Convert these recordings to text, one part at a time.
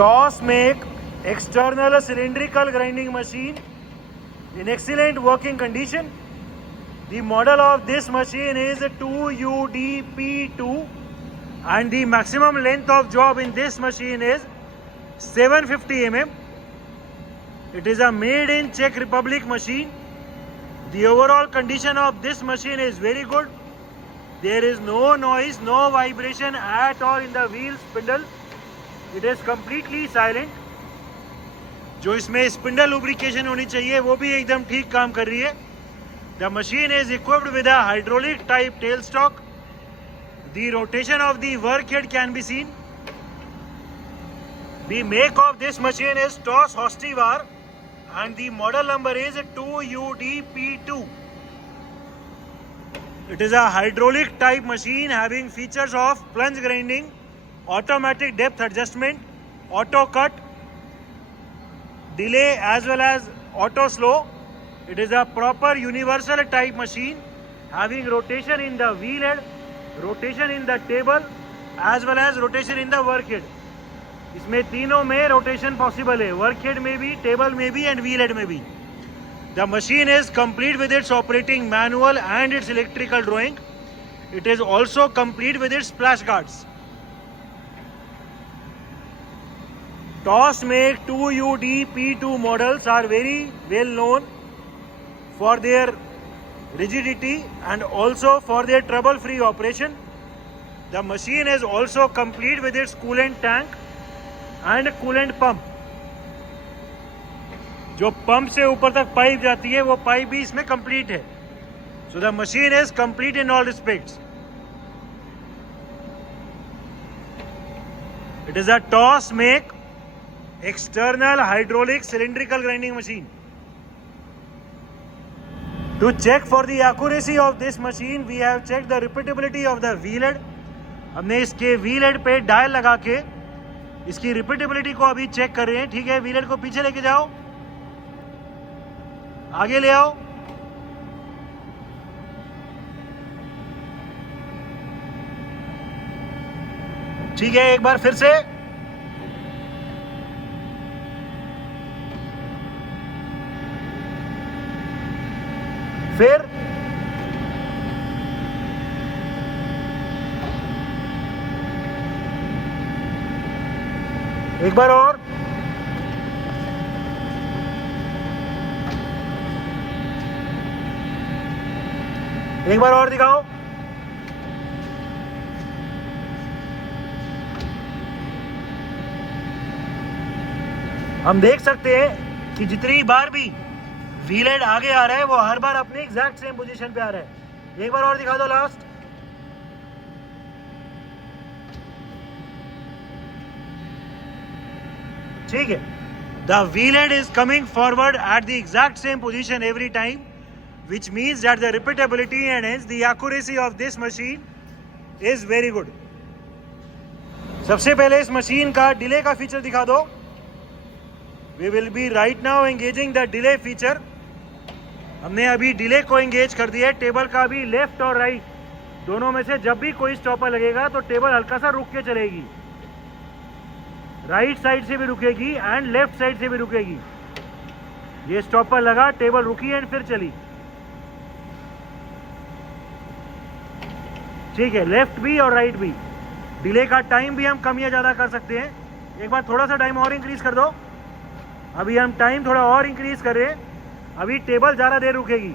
TOS make external cylindrical grinding machine in excellent working condition. The model of this machine is 2UDP2 and the maximum length of job in this machine is 750 mm. It is a made in Czech Republic machine. The overall condition of this machine is very good. There is no noise, no vibration at all in the wheel spindle. It is completely silent. जो इसमें spindle lubrication होनी चाहिए वो भी एकदम ठीक काम कर रही है. The machine is equipped with a hydraulic type tailstock. The rotation of the work head can be seen. The make of this machine is TOS Hostivar and the model number is 2UDP2. It is a hydraulic type machine having features of plunge grinding, automatic depth adjustment, auto cut, delay as well as auto slow. It is a proper universal type machine having rotation in the wheel head, rotation in the table as well as rotation in the work head. इसमें तीनों में rotation possible है, work head में भी, table में भी and wheel head में भी. The machine is complete with its operating manual and its electrical drawing. It is also complete with its splash guards. TOS make 2UDP2 models are very well known for their rigidity and also for their trouble-free operation. The machine is also complete with its coolant tank and coolant pump. जो pump से ऊपर तक pipe जाती है वो pipe भी इसमें complete है. So the machine is complete in all respects. It is a TOS make external hydraulic cylindrical grinding machine. To check for the accuracy of this machine, we have checked the repeatability of the wheel head. हमने इसके wheel head पे dial लगा के इसकी repeatability को अभी check कर रहे हैं. ठीक है, व्हील हेड को पीछे लेके जाओ, आगे ले आओ. ठीक है, एक बार फिर से. फिर एक बार और. एक बार और दिखाओ. हम देख सकते हैं कि जितनी बार भी व्हील हेड आगे आ रहा है वो हर बार अपने एग्जैक्ट सेम पोजीशन पे आ रहा है. एक बार और दिखा दो लास्ट. ठीक है. The wheel head is coming forward at the exact same position every time, which means that the repeatability and hence the accuracy of this machine is very good. सबसे पहले इस मशीन का डिले का feature दिखा दो. We will be right now engaging the delay feature. हमने अभी delay को एंगेज कर दिया है. टेबल का भी लेफ्ट और राइट दोनों में से जब भी कोई स्टॉपर लगेगा तो टेबल हल्का सा रुक के चलेगी. राइट साइड से भी रुकेगी एंड लेफ्ट साइड से भी रुकेगी. ये स्टॉपर लगा, टेबल रुकी एंड फिर चली. ठीक है, लेफ्ट भी और राइट भी. डिले का टाइम भी हम कम या ज़्यादा कर सकते हैं. एक बार थोड़ा सा टाइम और इंक्रीज कर दो. अभी हम टाइम थोड़ा और इंक्रीज कर रहे हैं. अभी टेबल ज़्यादा देर रुकेगी.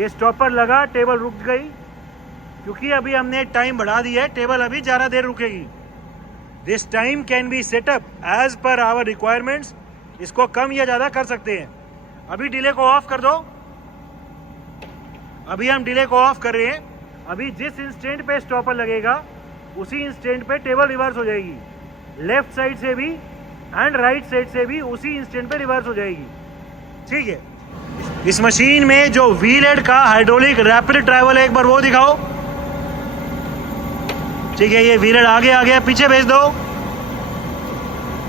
ये स्टॉपर लगा, टेबल रुक गई क्योंकि अभी हमने टाइम बढ़ा दिया है. टेबल अभी ज़्यादा देर रुकेगी. This time can be setup as per our requirements. इसको कम या ज़्यादा कर सकते हैं. अभी डिले को ऑफ कर दो. अभी हम डिले को ऑफ कर रहे हैं. अभी जिस इंस्टेंट पे स्टॉपर लगेगा उसी इंस्टेंट पे टेबल रिवर्स हो जाएगी. लेफ्ट साइड से भी एंड राइट साइड से भी उसी इंस्टेंट पे रिवर्स हो जाएगी. ठीक है. इस मशीन में जो व्हील हेड का हाइड्रोलिक रैपिड ट्रैवल है, एक बार वो दिखाओ. ठीक है, ये व्हील हेड आगे आ गया, पीछे भेज दो.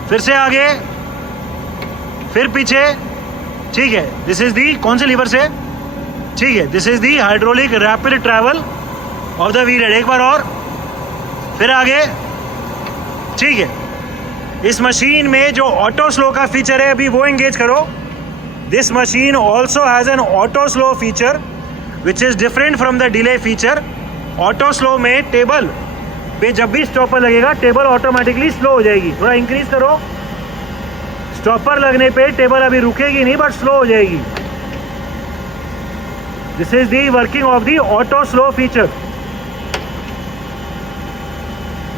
फिर से आगे, फिर पीछे. ठीक है, दिस इज दी, कौन से लीवर से? ठीक है, this is the hydraulic rapid travel of the wheel head. एक बार और, फिर आगे. ठीक है, इस मशीन में जो ऑटो स्लो का फीचर है अभी वो एंगेज करो। This machine also has an auto slow feature which is different from the delay feature. Auto slow में टेबल पे जब भी स्टॉपर लगेगा टेबल ऑटोमेटिकली स्लो हो जाएगी। थोड़ा इंक्रीज करो। स्टॉपर लगने पे टेबल अभी रुकेगी नहीं बट स्लो हो जाएगी। This is the working of the auto slow feature.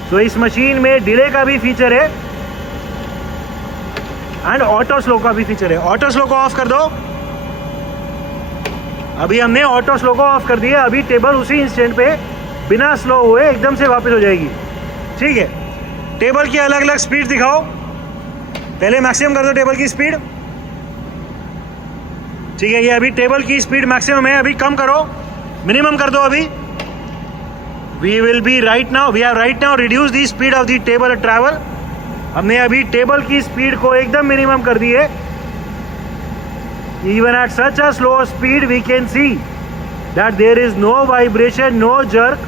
तो इस मशीन में डिले का भी फीचर है एंड ऑटो स्लो का भी फीचर है। ऑटो स्लो को ऑफ कर दो। अभी हमने ऑटो स्लो को ऑफ कर दिया। अभी टेबल उसी इंस्टेंट पे बिना स्लो हुए एकदम से वापस हो जाएगी। ठीक है, टेबल की अलग अलग स्पीड दिखाओ। पहले मैक्सिमम कर दो टेबल की स्पीड। ठीक है, ये अभी टेबल की स्पीड मैक्सिमम है, अभी कम करो, मिनिमम कर दो। अभी we will be right now we have right now reduce the speed of the table travel. हमने अभी टेबल की स्पीड को एकदम मिनिमम कर दी है। Even at such a slow speed we can see that there is no vibration, no jerk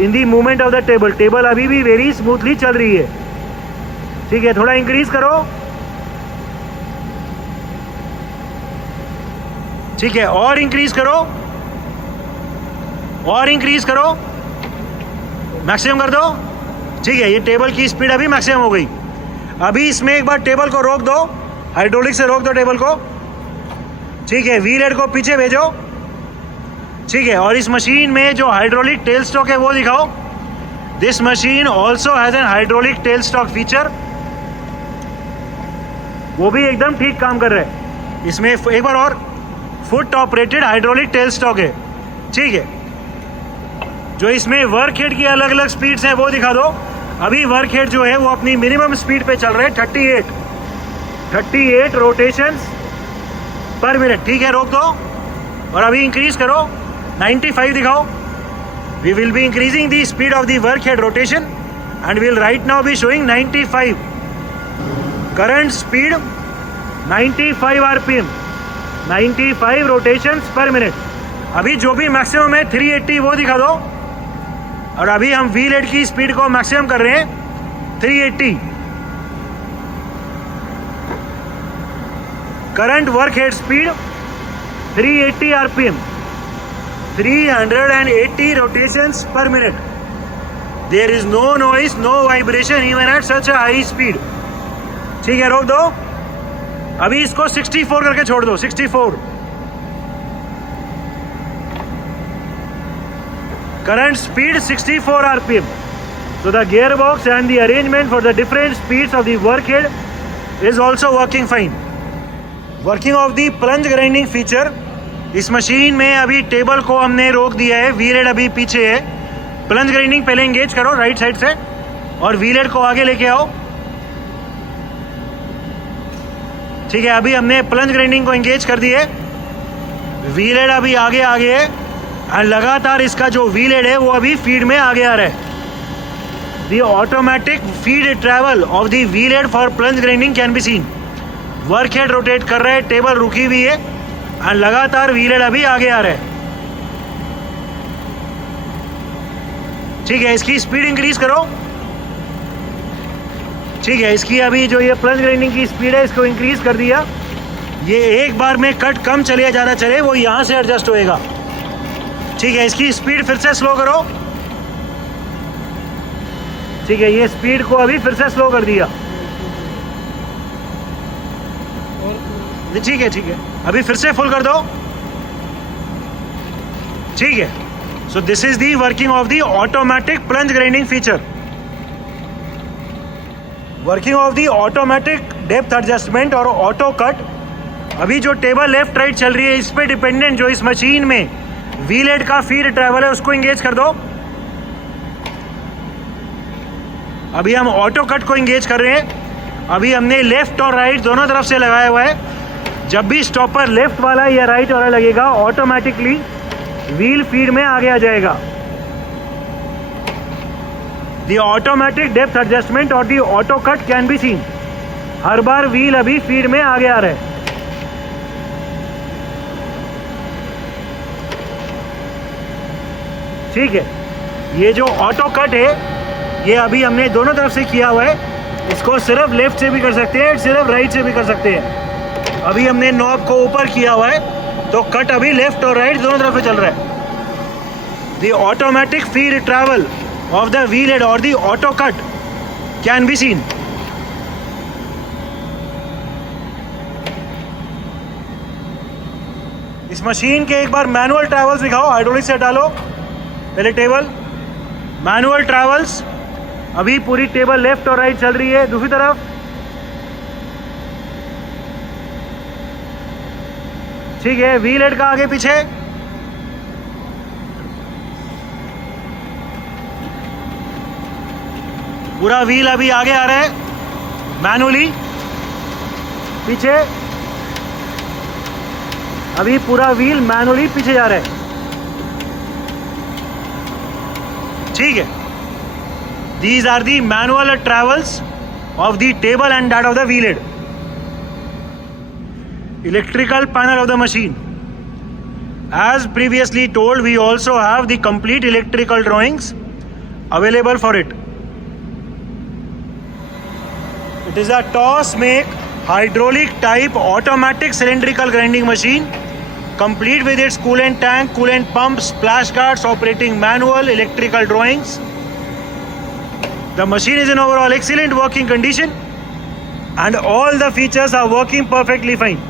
in the movement of the table. Table अभी भी वेरी स्मूथली चल रही है। ठीक है, थोड़ा इंक्रीज करो। ठीक है, और इंक्रीज करो, और इंक्रीज करो, मैक्सिमम कर दो। ठीक है, ये टेबल की स्पीड अभी मैक्सिमम हो गई। अभी इसमें एक बार टेबल को रोक दो, हाइड्रोलिक से रोक दो टेबल को। ठीक है, व्हील हेड को पीछे भेजो। ठीक है, और इस मशीन में जो हाइड्रोलिक टेल स्टॉक है वो दिखाओ। This machine also has an hydraulic tell stock feature. वो भी एकदम ठीक काम कर रहा है। इसमें एक बार और foot operated hydraulic tell stock है। ठीक है, जो इसमें वर्क हेड की अलग अलग स्पीड्स हैं वो दिखा दो। अभी वर्क हेड जो है वो अपनी मिनिमम स्पीड पे चल रहे हैं 38 रोटेशंस पर मिनट। ठीक है, रोक दो और अभी इंक्रीज करो, 95 दिखाओ। We will be increasing the speed of the work head rotation and will right now be showing 95। Current speed 95 RPM, 95 rotations per minute. अभी जो भी मैक्सिमम है 380 वो दिखा दो। और अभी हम व्हील हेड की स्पीड को मैक्सिमम कर रहे हैं 380। Current work head speed 380 RPM, 380 rotations per minute. There is no noise, no vibration even at such a high speed. ठीक है, रोक दो। अभी इसको 64 करके छोड़ दो, 64। Current speed 64 RPM. So the gearbox and the arrangement for the different speeds of the work head is also working fine. Working of the plunge grinding feature, इस मशीन में अभी टेबल को हमने रोक दिया है, व्हील हेड अभी पीछे है। प्लंज ग्राइंडिंग पहले एंगेज करो राइट साइड से और व्हील हेड को आगे लेके आओ। ठीक है, अभी हमने प्लंज ग्राइंडिंग को एंगेज कर दी है। व्हील हेड अभी आगे आगे है और लगातार इसका जो व्हील हेड है वो अभी फीड में आगे आ रहा है। The automatic feed travel of the wheel head for plunge grinding can be seen. Work head rotate कर रहा है, टेबल रुकी हुई है और लगातार व्हील हेड अभी आगे आ रहा है। ठीक है, इसकी स्पीड इंक्रीज करो। ठीक है, इसकी अभी जो ये प्लंज ग्राइंडिंग की स्पीड है इसको इंक्रीज कर दिया। ये एक बार में कट कम चले ज़्यादा चले वो यहाँ से एडजस्ट होएगा। ठीक है, इसकी स्पीड फिर से स्लो करो। ठीक है, ये स्पीड को अभी फिर से स्लो कर दिया। ठीक है, ठीक है, अभी फिर से फुल कर दो। ठीक है, so this is the working of the automatic plunge grinding feature. Working of the automatic depth adjustment और ऑटो कट। अभी जो टेबल लेफ्ट राइट चल रही है इस पे डिपेंडेंट जो इस मशीन में व्हील हेड का फीड ट्रैवल है उसको एंगेज कर दो। अभी हम ऑटो कट को एंगेज कर रहे हैं। अभी हमने लेफ्ट और राइट दोनों तरफ से लगाया हुआ है। जब भी स्टॉपर लेफ्ट वाला या राइट वाला लगेगा ऑटोमेटिकली व्हील फीड में आगे आ जाएगा। द ऑटोमेटिक डेप्थ एडजस्टमेंट और the auto cut can be scene. Her bar wheel अभी फीड में आगे आ रहा है। ठीक है, ये जो ऑटो कट है ये अभी हमने दोनों तरफ से किया हुआ है। इसको सिर्फ लेफ्ट से भी कर सकते हैं, सिर्फ राइट से भी कर सकते हैं। अभी हमने नॉब को ऊपर किया हुआ है तो कट अभी लेफ्ट और राइट दोनों तरफ से चल रहा है। The automatic free travel of the wheel head और the auto cut can be seen. इस मशीन के एक बार मैनुअल ट्रैवल्स दिखाओ, हाइड्रोलिक से हटा लो पहले टेबल। मैनुअल ट्रैवल्स, अभी पूरी टेबल लेफ्ट और राइट चल रही है। दूसरी तरफ ठीक है, व्हील हेड का आगे पीछे, पूरा व्हील अभी आगे आ रहा है मैनुअली, पीछे अभी पूरा व्हील मैनुअली पीछे जा रहा है। ठीक है, these are the manual travels of the table and that of the wheel head. Electrical panel of the machine. As previously told, we also have the complete electrical drawings available for it. It is a toss make hydraulic type automatic cylindrical grinding machine, complete with its coolant tank, coolant pump, splash guards, operating manual, electrical drawings. The machine is in overall excellent working condition and all the features are working perfectly fine.